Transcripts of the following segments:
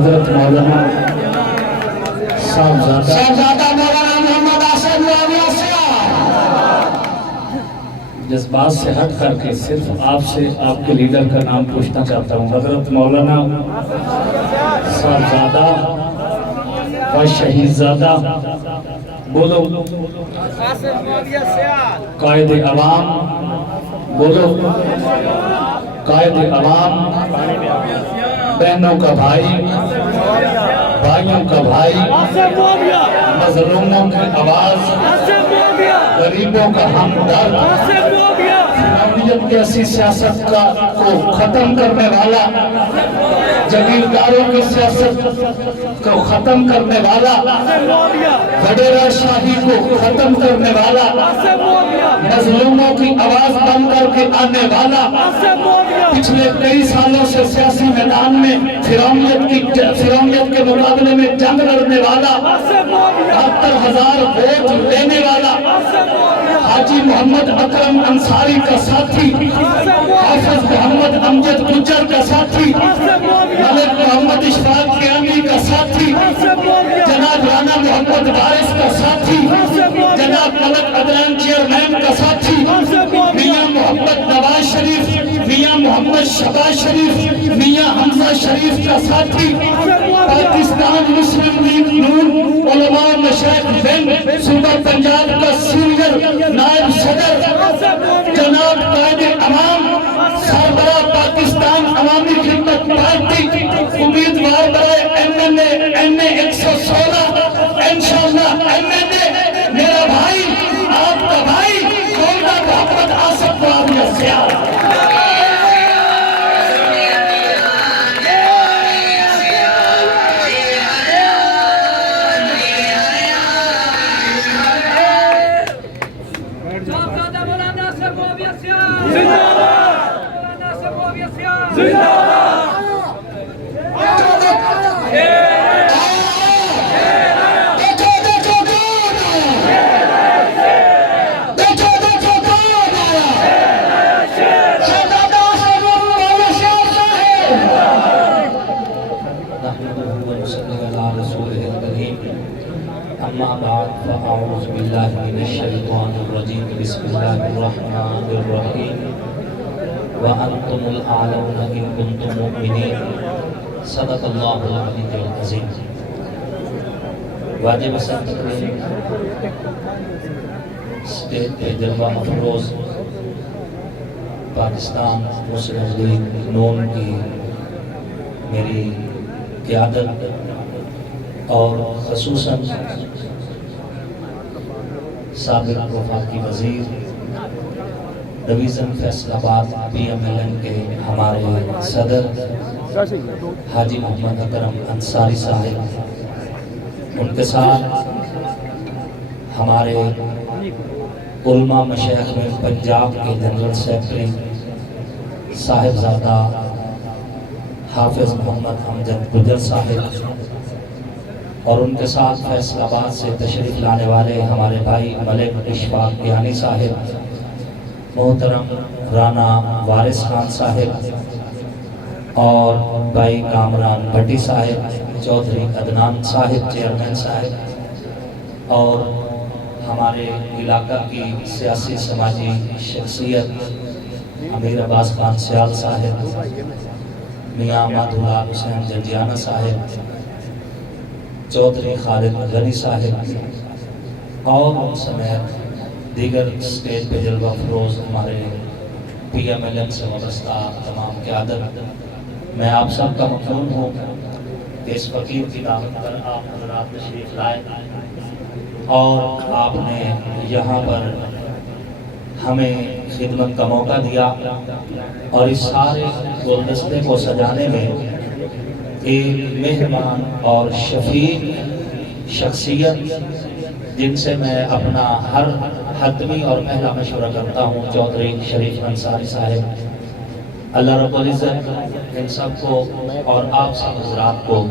حضرت مولانا صاحبزادہ مولانا محمد آصف معاویہ صاحب جذبات سے ہٹ کر کے صرف آپ سے آپ کے لیڈر کا نام پوچھنا چاہتا ہوں. حضرت مولانا صاحبزادہ و شہیدزادہ بولو قائد عوام بولو قائد عوام بہنوں کا بھائی بھائیوں کا بھائی مظلوموں کی آواز غریبوں کا ہمدرد فرعونیت کی ایسی سیاست کو ختم کرنے والا جگیرداروں کی سیاست کو ختم کرنے والا وڈیرا شاہی کو ختم کرنے والا مظلوموں کی آواز بن کر کے آنے والا پچھلے کئی سالوں سے سیاسی میدان میں فرعونیت کے مقابلے میں جنگ لڑنے والا 72,000 ووٹ لینے والا حاجی محمد اکرم انصاری کا ساتھی حافظ محمد امجد گجر کا ساتھی ملک محمد اشفاق قیامی کا ساتھی جناب رانا محمد وارث کا ساتھی جناب ملک عدنان چیئرمین کا ساتھی میاں محمد نواز شریف میاں محمد شہباز شریف میاں حمزہ شریف کا ساتھی پاکستان مسلم لیگ نون علماء مشائخ بن صوبہ پنجاب کا سینئر نائب صدر جناب قائد عوام سربراہ پاکستان عوامی خدمت پارٹی امیدوار برائے این اے 116 انشاءاللہ میرا بھائی آپ کا بھائی مولانا محمد آصف معاویہ صاحب اما بعد فاعوذ باللہ من الشیطان الرجیم بسم اللہ الرحمن الرحیم وانتم الاعلون ان کنتم مؤمنین صدق اللہ العلی العظیم. واجب حسن تقریر اسٹیج پہ جلوہ افروز پاکستان مسلم لیگ نون کی میری قیادت اور خصوصاً سابق وفاقی وزیر ڈویژن فیصل آباد PMLN کے ہمارے صدر حاجی محمد اکرم انصاری صاحب، ان کے ساتھ ہمارے علماء مشائخ میں پنجاب کے جنرل سیکرٹری صاحبزادہ حافظ محمد امجد گجر صاحب، اور ان کے ساتھ فیصل آباد سے تشریف لانے والے ہمارے بھائی ملک اشفاق قیامی صاحب، محترم رانا وارث خان صاحب اور بھائی کامران بھٹی صاحب، چودھری عدنان صاحب چیئرمین صاحب، اور ہمارے علاقہ کی سیاسی سماجی شخصیت امیر عباس خان سیال صاحب، میاں مادھولال حسین جنجیانہ صاحب، چودھری خالد غنی صاحب اور ان سمیت دیگر اسٹیج پہ جلوہ افروز ہمارے PMLN سے وابستہ تمام قیادت، میں آپ سب کا ممنون ہوں کہ اس فقیر کی دعوت پر آپ حضرات تشریف لائے اور آپ نے یہاں پر ہمیں خدمت کا موقع دیا، اور اس سارے گلدستے کو سجانے میں ایک مہربان اور شفیق شخصیت جن سے میں اپنا ہر حتمی اور پہلا مشورہ کرتا ہوں، چودھری شریف انصاری صاحب، اللہ رب العزت ان سب کو اور آپ سب حضرات کو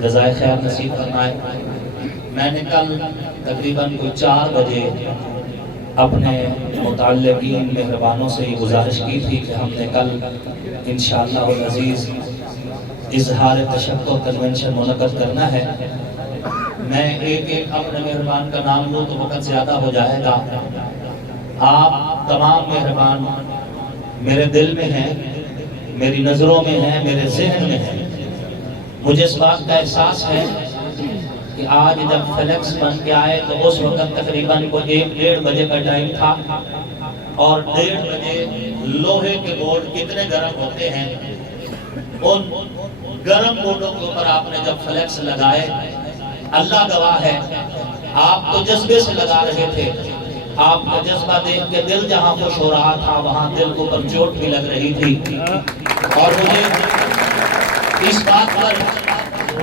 جزائے خیر نصیب فرمائے. میں نے کل تقریباً 4 بجے اپنے متعلقین مہربانوں سے یہ گزارش کی تھی کہ ہم نے کل انشاءاللہ العزیز اظہار تشکر کنونشن منعقد کرنا ہے. میں ایک ایک اپنے مہربان کا نام لوں تو وقت زیادہ ہو جائے گا. آپ تمام مہربان میرے دل میں ہیں، میری نظروں میں ہیں، میرے ذہن میں ہیں. مجھے اس بات کا احساس ہے کہ آج جب فلیکس بن کے آئے تو اس وقت تقریباً کو 1-1:30 بجے کا ٹائم تھا، اور 1:30 بجے لوہے کے بورڈ کتنے گرم ہوتے ہیں، ان گرم بورڈوں کے اوپر آپ نے جب فلیکس لگائے، اللہ گواہ ہے آپ تو جذبے سے لگا رہے تھے. آپ کا جذبہ دیکھ کے دل جہاں خوش ہو رہا تھا وہاں دل کو پر چوٹ بھی لگ رہی تھی. اور مجھے اس بات پر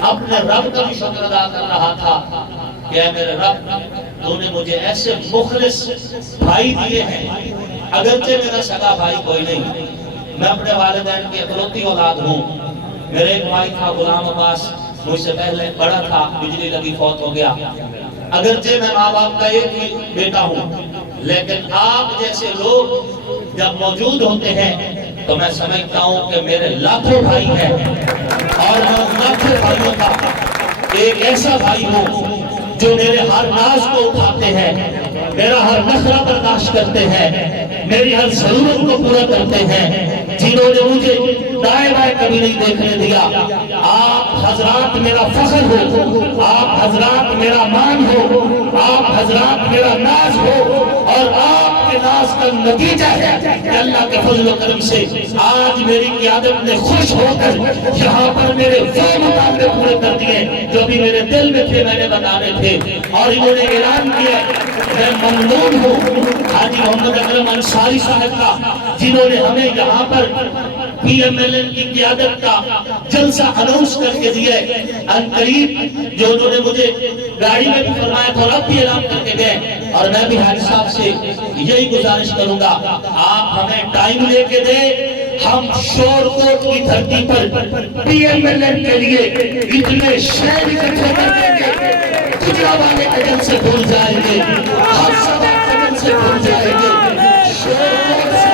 اپنے رب کا بھی شکر ادا کر رہا تھا کہ اے میرے رب، تو نے مجھے ایسے مخلص بھائی دیے ہیں. اگرچہ میرا سگا بھائی کوئی نہیں، میں اپنے والدین کی اکلوتی اولاد ہوں. میرے ایک بھائی تھا غلام عباس، مجھ سے پہلے بڑا تھا، بجلی لگی فوت ہو گیا. اگرچہ میں ماں باپ کا ایک ہی بیٹا ہوں، لیکن آپ جیسے لوگ جب موجود ہوتے ہیں تو میں سمجھتا ہوں کہ میرے لاکھوں بھائی ہیں، اور میں لاکھوں بھائیوں کا ایک ایسا بھائی ہوں جو میرے ہر ناز کو اٹھاتے ہیں، میرا ہر نخرہ برداشت کرتے ہیں، میری ہر ضرورت کو پورا کرتے ہیں، جنہوں نے مجھے دائیں بائیں کبھی نہیں دیکھنے دیا. آپ حضرات میرا فخر ہو، آپ حضرات میرا مان ہو، آپ حضرات میرا ناز ہو، اور آپ کے ناز کا نتیجہ ہے کہ اللہ کے فضل و کرم سے آج میری قیادت نے خوش ہو کر یہاں پر میرے وہ مطالبے پورے کر دیے جو بھی میرے دل میں تھے، میں نے بتانے تھے. اور انہوں نے اعلان کیا میں ممنون ہوں حاجی محمد اکرم انصاری صاحب کا، جنہوں نے ہمیں یہاں پر پی ایم ایل این کی قیادت کا جلسہ اناؤنس کر کے دیا ہے. ان قریب جو انہوں نے مجھے گاڑی میں بھی فرمایا تھا اور اب بھی اعلان کر کے گئے. اور میں بھی حاجی صاحب سے یہی گزارش کروں گا، آپ ہمیں ٹائم لے کے دیں. ہم شور کوٹ کی دھرتی پر پی ایم ایل این کے لیے اتنے شہر اکٹھے کر دیں گے، کجرا والے اجل سے بھول جائیں گے، ہر سبا اجل سے بھول جائیں گے. شور کوٹ سے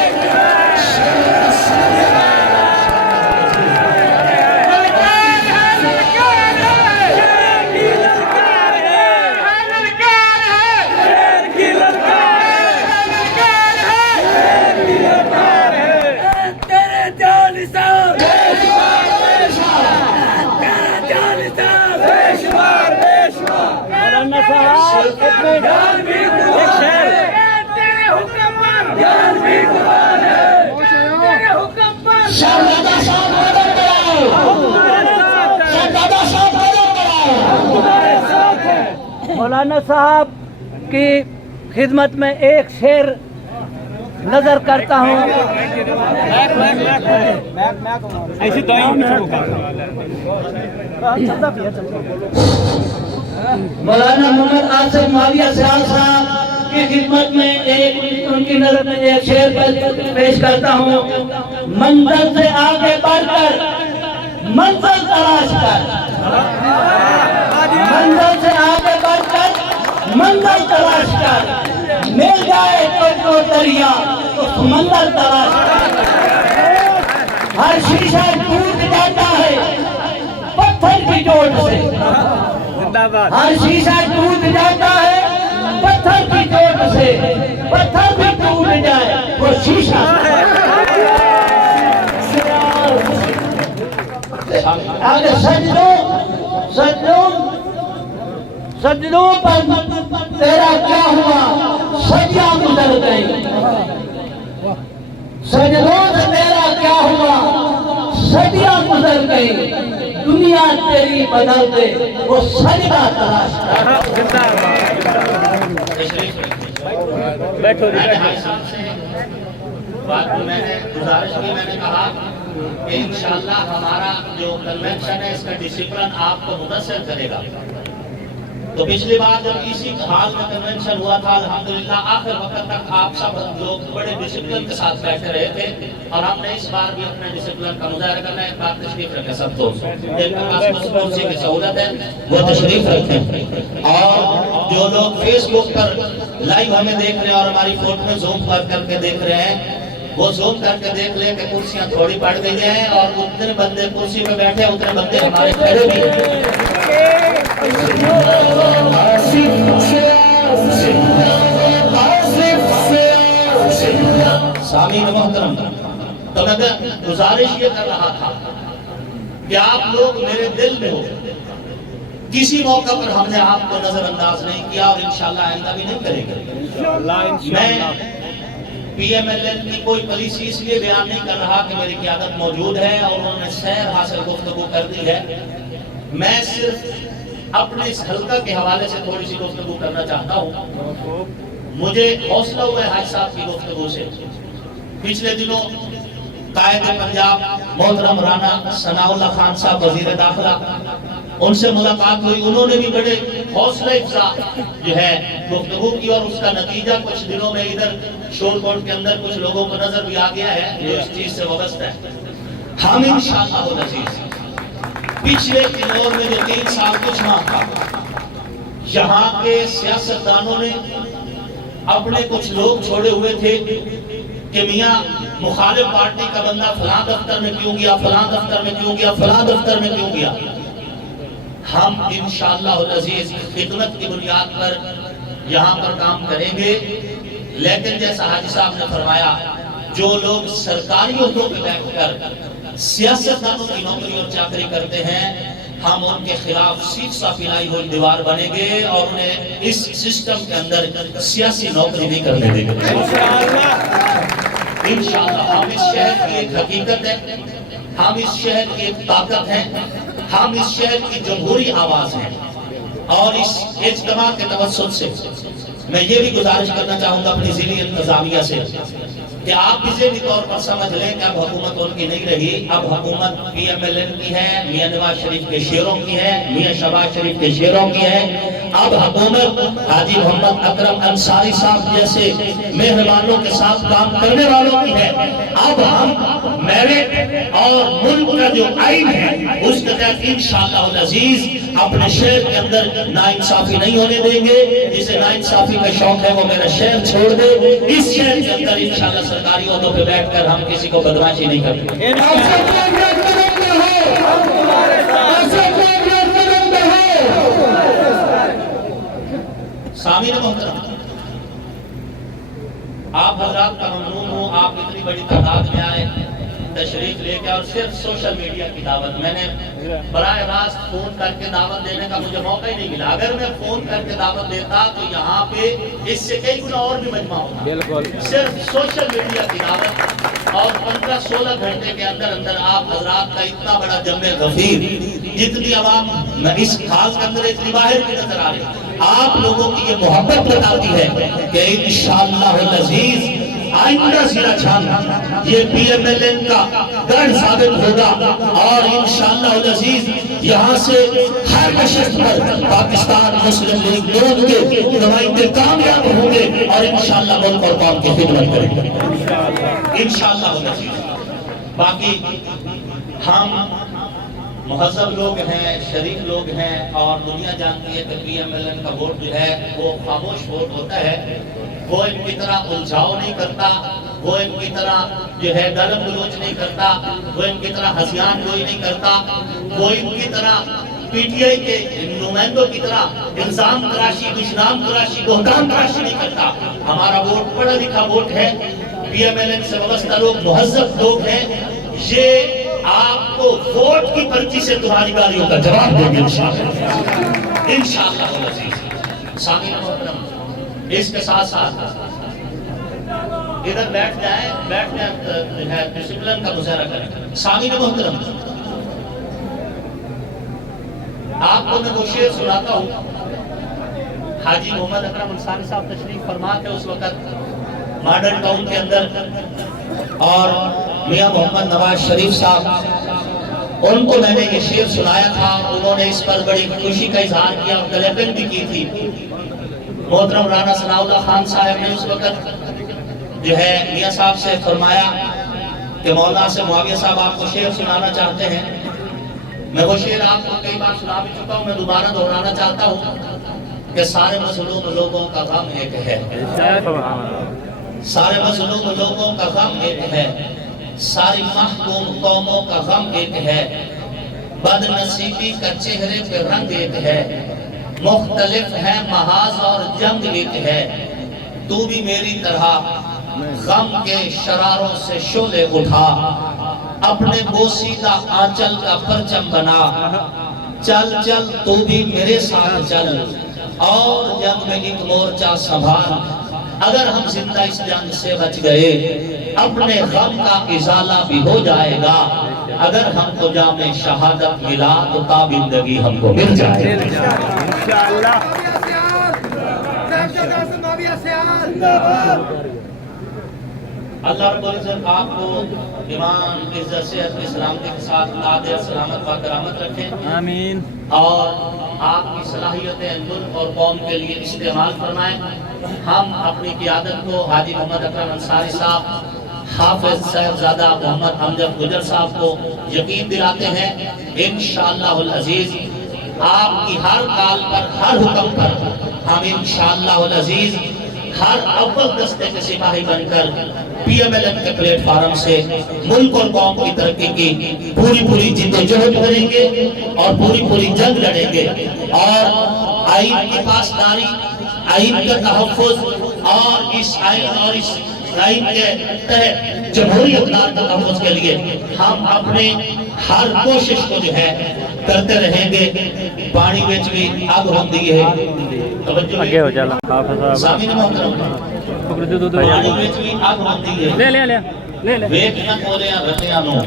مولانا صاحب کی خدمت میں ایک شعر نظر کرتا ہوں. مولانا محمد آصف معاویہ صاحب کی خدمت میں ان کی نظر میں ایک شعر پیش کرتا ہوں. منزل سے آگے بڑھ کر منزل تلاش کر، منزل سے آگے بڑھ کر منزل تلاش کر، مل جائے تو دریا تو سمندر تلاش کر. ہر شیشہ ٹوٹ جاتا ہے پتھر کی چوٹ سے، ہر شیشہ ٹوٹ جاتا ہے پتھر کی چوٹ سے، پتھر بھی ٹوٹ جائے وہ شیشہ. آگے سجدوں پر تیرا کیا ہوا، صدیاں گزر گئی. سجدوں سے تیرا کیا ہوا، صدیاں گزر گئی. دنیا تیری بدل دے وہ سجدہ تلاش کر. بیٹھو بات میں نے گزارش کی، میں نے کہا کہ انشاءاللہ ہمارا جو کنونشن ہے اس کا ڈسپلن آپ کو متاثر کرے گا. تو پچھلی بار جب اسی حال میں کنونشن ہوا تھا الحمدللہ آخر وقت تک آپ سب لوگ بڑے ڈسپلن کے ساتھ بیٹھے رہے تھے، اور ہم نے اس بار بھی اپنے ڈسپلن کا مظاہرہ کرنا ہے. ایک بار تشریف رکھیں سب کو، جن کے پاس مسئول کی سہولت ہے وہ تشریف رکھیں. اور جو لوگ فیس بک پر لائیو ہمیں دیکھ رہے ہیں اور ہماری فوٹو میں زوم پر کر کے دیکھ رہے ہیں، وہ زوم کر کے دیکھ لیں کہ کرسیاں تھوڑی پڑ گئی ہیں اور اتنے بندے کرسی پہ بیٹھے اتنے بندے ہمارے کھڑے بھی ہیں۔ سامعین محترم، تو میں گزارش یہ کر رہا تھا کہ آپ لوگ میرے دل میں ہو، کسی موقع پر ہم نے آپ کو نظر انداز نہیں کیا اور انشاءاللہ آئندہ بھی نہیں کریں گے۔ میں پی ایم ایل این کی کوئی پالیسی اس لیے بیان نہیں کر رہا کہ میری قیادت موجود ہے اور انہوں نے سیر حاصل گفتگو کر دی ہے، میں صرف اپنے اس حلقہ کے حوالے سے تھوڑی سی گفتگو کرنا چاہتا ہوں۔ مجھے حوصلہ ہوا ہے حاج صاحب کی گفتگو سے۔ پچھلے دنوں قائد پنجاب محترم رانا ثناء اللہ خان صاحب وزیر داخلہ، ان سے ملاقات ہوئی، انہوں نے بھی بڑے حوصلہ افزا جو ہے گفتگو کی اور اس کا نتیجہ کچھ دنوں میں ادھر شور کوٹ کے اندر کچھ لوگوں کو نظر بھی آ گیا ہے جو اس چیز سے وابستہ ہے۔ ہم انشاءاللہ العزیز پچھلے دنوں میں جو 3 سال کچھ نہ تھا، یہاں کے سیاستدانوں نے اپنے کچھ لوگ چھوڑے ہوئے تھے کہ میاں مخالف پارٹی کا بندہ فلاں دفتر میں کیوں گیا، فلاں دفتر میں کیوں گیا، فلاں دفتر میں کیوں گیا۔ ہم انشاءاللہ العزیز خدمت کی بنیاد پر یہاں پر کام کریں گے، لیکن جیسا حاجی صاحب نے فرمایا جو لوگ سرکاری عہدوں پہ بیٹھ کر سیاستدانوں کی نوکری اور چاکری کرتے ہیں، ہم ان کے خلاف سیٹ سا پھیلائی ہوئی دیوار بنیں گے اور انہیں اس سسٹم کے اندر سیاسی نوکری نہیں کرنے دیں گے انشاءاللہ۔ ہم اس شہر کی ایک حقیقت ہے، ہم اس شہر کی ایک طاقت ہیں، ہم اس شہر کی جمہوری آواز ہیں، اور اس اجتماع کے توسط سے میں یہ بھی گزارش کرنا چاہوں گا اپنی ضلعی انتظامیہ سے کہ آپ کسی بھی طور پر سمجھ لیں کہ اب حکومت ان کی نہیں رہی، اب حکومت پی ایم ایل این کی ہے، میاں نواز شریف کے شیروں کی ہے، میاں شہباز شریف کے شیروں کی ہے۔ اب حکومت حاجی محمد اکرم انصاری صاحب جیسے مہربانوں کے ساتھ کام کرنے والوں کی ہے۔ اب ہم میرٹ اور ملک کا جو آئین ہے اس کے تحت انشاءاللہ العزیز اپنے شہر کے اندر ناانصافی نہیں ہونے دیں گے۔ جسے ناانصافی کا شوق ہے وہ میرا شہر چھوڑ دے۔ اس شہر کے اندر انشاءاللہ سرکاری عہدوں پہ بیٹھ کر ہم کسی کو بدماشی نہیں کرتے۔ سامعین محترم، آپ حضرات کا ممنون ہوں، آپ اتنی بڑی تعداد میں آئے، تشریف لے کے، اور صرف سوشل میڈیا کی دعوت۔ میں نے براہ راست فون کر کے دعوت دینے کا مجھے موقع ہی نہیں ملا۔ اگر میں فون کر کے دعوت دیتا تو یہاں پہ اس سے کئی گنا اور بھی مجمع ہوتا۔ صرف سوشل میڈیا کی دعوت اور 15-16 گھنٹے کے اندر اندر آپ حضرات کا اتنا بڑا جمع غفیر، جتنی عوام اس حال کے اندر اتنی باہر کی نظر آ رہی، آپ لوگوں کی یہ محبت بتاتی ہے کہ انشاءاللہ العزیز آئندہ ضلع چھان یہ پی ایم ایل این کا گڑھ ثابت ہوگا، اور انشاءاللہ العزیز یہاں سے ہر نشست پر پاکستان مسلم لیگ نون کے نمائندے کامیاب ہوں گے اور انشاءاللہ ملک اور قوم کی خدمت کریں گے انشاءاللہ العزیز۔ باقی ہم مہذب لوگ ہیں، شریف لوگ ہیں، اور دنیا جانتی ہے کہ پی ایم ایل این کا ووٹ جو ہے وہ خاموش ووٹ ہوتا ہے۔ وہ ان کی طرح الجھاؤ نہیں کرتا، وہ ان کی طرح جو ہے گالم گلوچ نہیں کرتا، وہ ان کی طرح ہذیان گوئی نہیں کرتا، وہ ان کی طرح پی ٹی آئی کے نمائندوں کی طرح الزام تراشی، دشنام تراشی، بہتان تراشی نہیں کرتا۔ ہمارا ووٹ پڑھا لکھا ووٹ ہے، پی ایم ایل این سے وابستہ لوگ مہذب لوگ ہیں۔ یہ آپ کو ووٹ کی پرچی سے تمہاری گالیوں کا جواب دیں گے انشاءاللہ العزیز۔ سامعین محترم، اس کے ساتھ ساتھ ادھر بیٹھ جائیں، ڈسپلن کا مظاہرہ کریں۔ سامعین محترم، آپ کو میں وہ شعر سناتا ہوں۔ حاجی محمد اکرم انصاری صاحب تشریف فرما کے اس وقت ماڈل ٹاؤن کے اندر، اور میاں محمد نواز شریف صاحب، ان کو میں نے یہ شعر سنایا تھا، انہوں نے اس پر بڑی خوشی کا اظہار کیا اور کلیپنگ بھی کی تھی۔ محترم رانا ثناء اللہ خان صاحب نے اس وقت جو ہے میاں صاحب سے فرمایا کہ مولانا سے معاویہ صاحب آپ کو شعر سنانا چاہتے ہیں۔ میں وہ شعر آپ کو کئی بار سنا بھی چکا ہوں، میں دوبارہ دہرانا چاہتا ہوں کہ سارے مظلوم لوگوں کا غم ایک ہے، سارے مظلوم لوگوں کا غم ایک ہے، ساری محکوم قوموں کا غم ایک ہے، بد نصیبی کا چہرے پہ رنگ ایک ہے، مختلف ہے محاذ اور جنگ ایک ہے، تو بھی میری طرح غم کے شراروں سے شعلے اٹھا، اپنے بوسیدہ آنچل کا پرچم بنا، چل چل تو بھی میرے ساتھ چل، اور جنگ میں ایک مورچہ سنبھال۔ اگر ہم زندہ اس جنگ سے بچ گئے، اپنے غم کا ازالہ بھی ہو جائے گا، اگر ہم کو جام شہادت ملا تو تابندگی ہم کو مل جائے گا۔ اللہ رب العزت آپ کو ایمان، عزت، صحت کی سلامتی کے ساتھ عافیت، سلامت و کرامت رکھیں، آمین۔ اور آپ کی صلاحیتیں ملک اور قوم کے لیے استعمال فرمائیں۔ ہم اپنی قیادت کو حاجی محمد اکرم انصاری صاحب، حافظ صاحبزادہ محمد امجد گجر صاحب کو یقین دلاتے ہیں انشاءاللہ العزیز آپ کی ہر کال پر، ہر حکم پر ہم انشاءاللہ العزیز ہر اول دستے کے سپاہی بن کر پی ایم ایل این کے پلیٹ فارم سے ملک اور قوم کی ترقی کی پوری جدوجہد کریں گے اور پوری جنگ لڑیں گے، اور آئین کی پاسداری، آئین کا تحفظ، اور اس آئین کے تحت جمہوری اقدار کا تحفظ کے لیے ہم اپنے ہر کوشش کو جو ہے کرتے رہیں گے۔ پانی وچ بھی آگ ہوندی ہے، آگے ہو جالا حافظ سامین محترم، پانی وچ بھی آگ ہوندی ہے، لے ویکھنا کولیا رتیاں نو،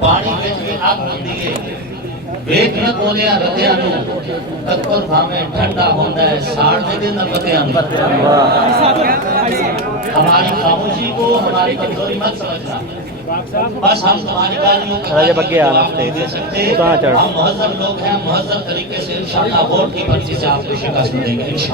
پانی وچ بھی آگ ہوندی ہے، ویکھنا کولیا رتیاں نو، تکبر بھاویں ٹھنڈا ہوندا ہے، ساڑ دے دینا پتیاں نو۔ ہماری خاموشی کو ہماری کمزوری مت سمجھنا، بس ہم تمہاری گالیوں کا جواب نہیں دے سکتے، ہم مہذب لوگ ہیں، مہذب طریقے سے انشاءاللہ ووٹ کی پرچی سے آپ کو شکست دیں گے انشاءاللہ۔